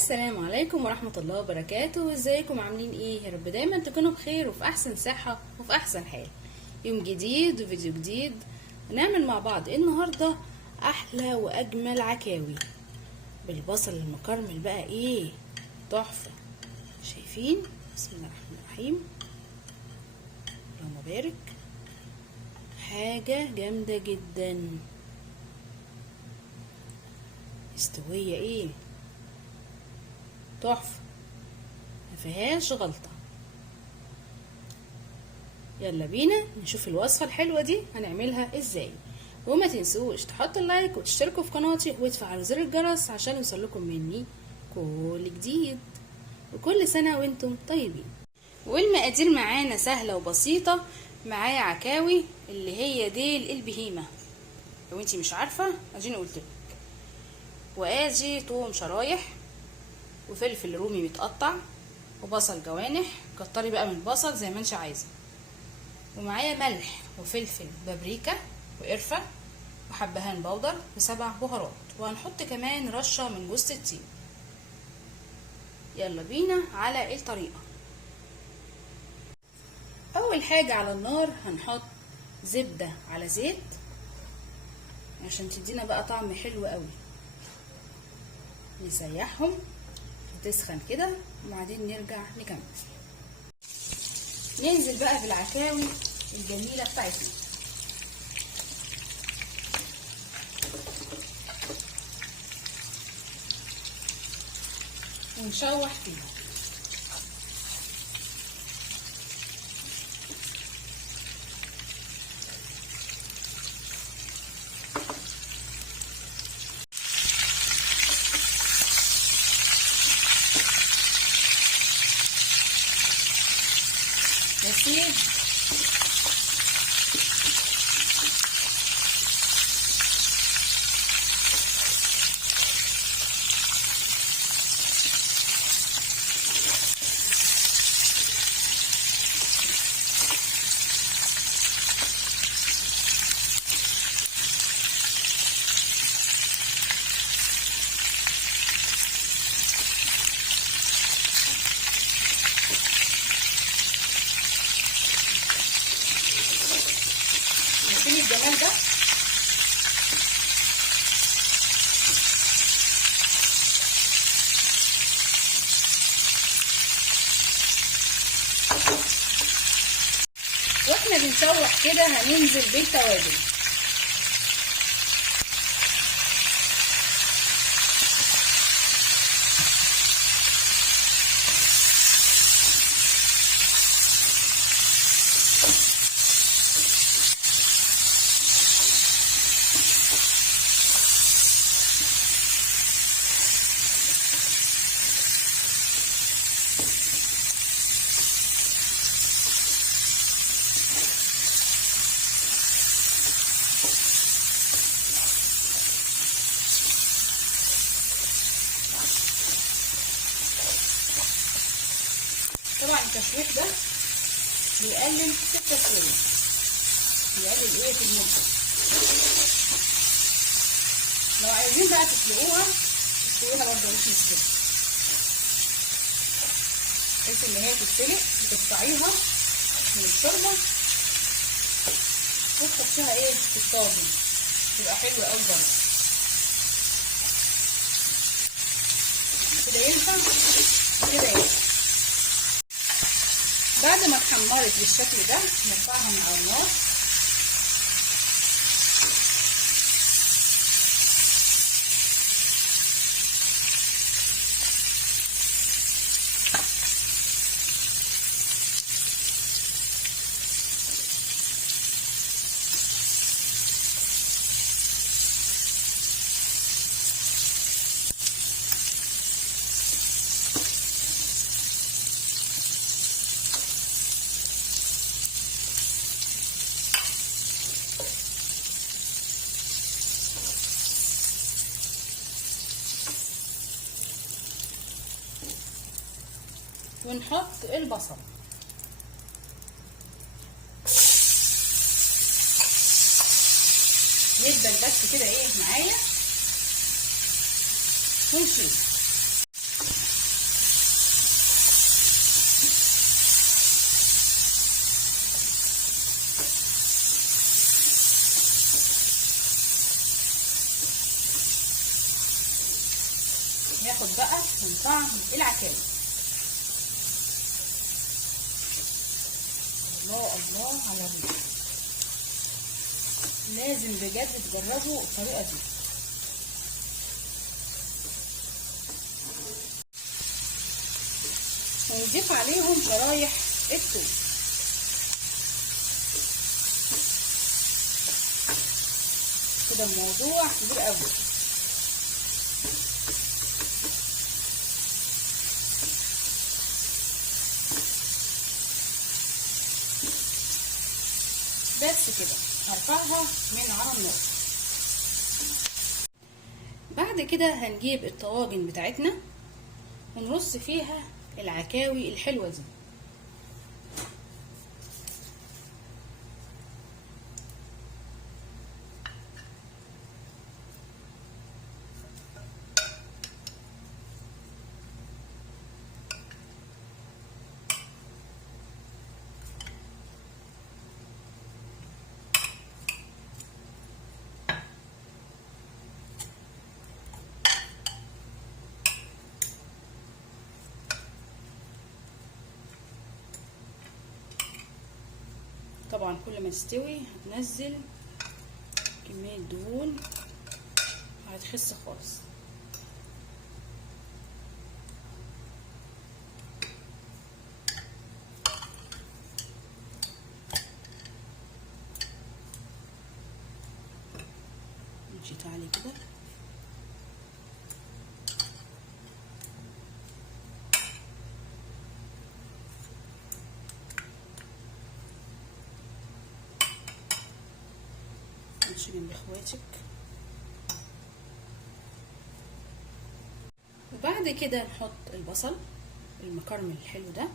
السلام عليكم ورحمة الله وبركاته. ازيكم عاملين ايه؟ يا رب دايما تكونوا بخير وفي احسن صحة وفي احسن حال. يوم جديد وفيديو جديد هنعمل مع بعض النهاردة احلى واجمل عكاوي بالبصل المكرمل. بقى ايه تحفة. شايفين؟ بسم الله الرحمن الرحيم، اللهم بارك. حاجة جامدة جدا، مستوية ايه تحفة، مفيهاش غلطة. يلا بينا نشوف الوصفة الحلوة دي هنعملها ازاي. وما تنسوش تحطوا اللايك وتشتركوا في قناتي وتفعلوا زر الجرس عشان يوصلكم مني كل جديد. وكل سنة وانتم طيبين. والمقادير معانا سهلة وبسيطة. معايا عكاوي اللي هي ديل البهيمة، لو انتي مش عارفة اديني قلتلك. وادي توم شرايح، وفلفل رومي متقطع، وبصل جوانح. كتري بقى من البصل زي ما انت عايزه. ومعايا ملح وفلفل بابريكا وقرفه وحبهان بودر وسبع بهارات، وهنحط كمان رشه من جوز الطيب. يلا بينا على الطريقه. اول حاجه على النار هنحط زبده على زيت عشان تدينا بقى طعم حلو قوي. نسيحهم تسخن كده وبعدين نرجع نكمل. ننزل بقى بالعكاوي الجميله بتاعتنا. ونشوح فيها. ماشي. شايفين الجمال ده؟ واحنا بنشوح كده هننزل بالتوابل. طبعا التشويح ده بيقلل في التسويه، بيقلل ايه في المده. لو عايزين بقى تسلقوها تسلقوها برضه مش مشكله، بحيث ان هي تتسلق وتقطعيها من الشوربه وتحطيها ايه في الطاجن، تبقى حلوه قوي برضه. كده ينفع وكده ينفع. بعد ما اتحمرت بالشكل ده نرفعها من على النار. ونحط البصل. يدبل بس كده ايه معايا ونشيل. ياخد بقى من طعم العكاوي. الله الله على الريحه، لازم بجد تجربوا الطريقه دي. ونضيف عليهم شرايح الثوم. كده الموضوع كبير قوي. بس كده هرفعها من على النار. بعد كده هنجيب الطواجن بتاعتنا ونرص فيها العكاوي الحلوة دي. طبعا كل ما تستوي هتنزل كمية دهون هتخس خالص. نمشي تعالي كده. نمشي جنب اخواتك. وبعد كده نحط البصل المكرمل الحلو ده،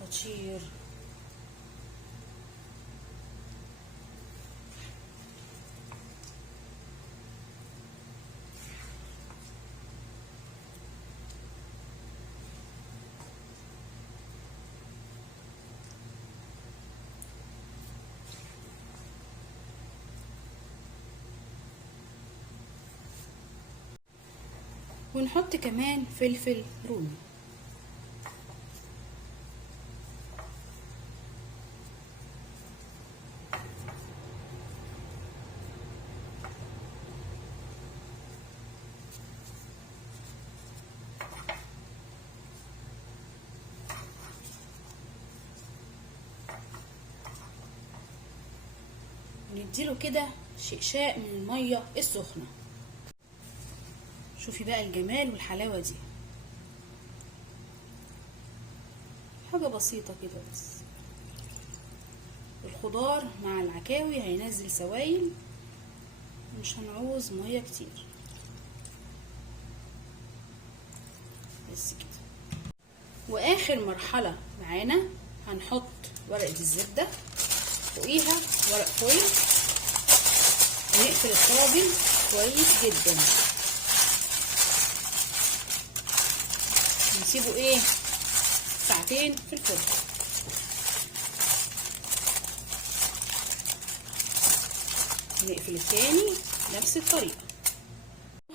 خطير. ونحط كمان فلفل رومي. ونديله كده شقشاق من المية السخنة. شوفي بقى الجمال والحلاوة دي، حاجة بسيطة كده بس. الخضار مع العكاوي هينزل سوائل، مش هنعوز مية كتير. بس كده. واخر مرحلة معانا هنحط ورقة الزبدة فوقيها ورق فويل ونقفل الطاجن كويس جدا. نسيبه ايه ساعتين في الفرن. نقفل التاني نفس الطريقة.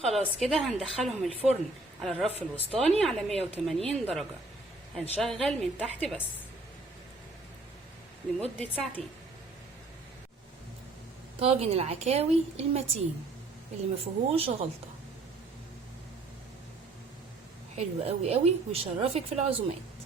خلاص كده هندخلهم الفرن على الرف الوسطاني على 180 درجة. هنشغل من تحت بس لمدة ساعتين. طاجن العكاوي المتين اللي مفيهوش غلطة، حلو قوي قوي ويشرفك في العزومات.